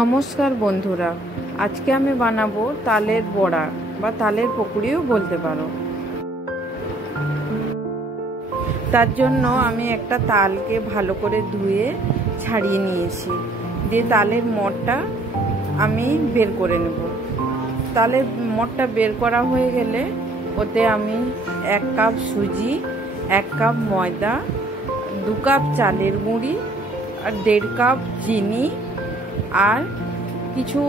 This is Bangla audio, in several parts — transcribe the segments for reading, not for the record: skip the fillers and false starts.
নমস্কার বন্ধুরা, আজকে আমি বানাবো তালের বড়া বা তালের পকোড়িও বলতে পারো। তার জন্য আমি একটা তালকে ভালো করে ধুয়ে ছাড়িয়ে নিয়েছি, দিয়ে তালের মঠটা আমি বের করে নেব। তালের মঠটা বের করা হয়ে গেলে ওতে আমি 1 কাপ সুজি, 1 কাপ ময়দা, 2 কাপ চালের গুঁড়ি আর 1.5 কাপ চিনি আর কিছু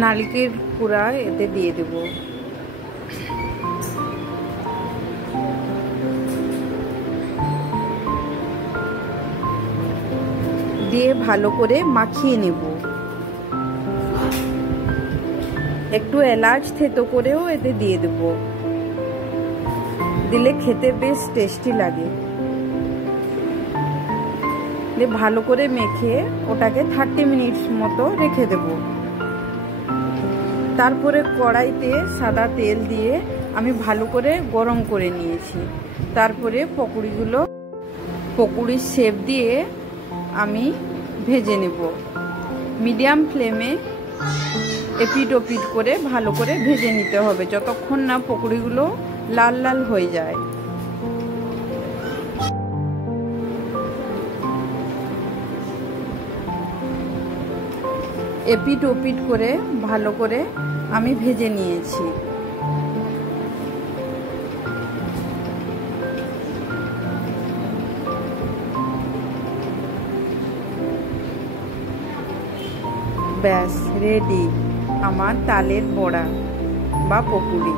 নারকেল কুড়া এতে দিয়ে দেব। দিয়ে ভালো করে মাখিয়ে নেব। একটু এলাচ থেতো করেও এতে দিয়ে দেব, দিলে খেতে বেশ টেস্টি লাগে। ভালো করে মেখে ওটাকে 30 মিনিট মতো রেখে দেব। তারপরে কড়াইতে সাদা তেল দিয়ে আমি ভালো করে গরম করে নিয়েছি। তারপরে পকোড়ির শেপ দিয়ে আমি ভেজে নেব। মিডিয়াম ফ্লেমে এপিট ওপিট করে ভালো করে ভেজে নিতে হবে, যতক্ষণ না পকোড়িগুলো লাল লাল হয়ে যায়। এপিট ওপিট করে ভালো করে আমি ভেজে নিয়েছি। ব্যাস রেডি আমার তালের বড়া বা পকোড়ি।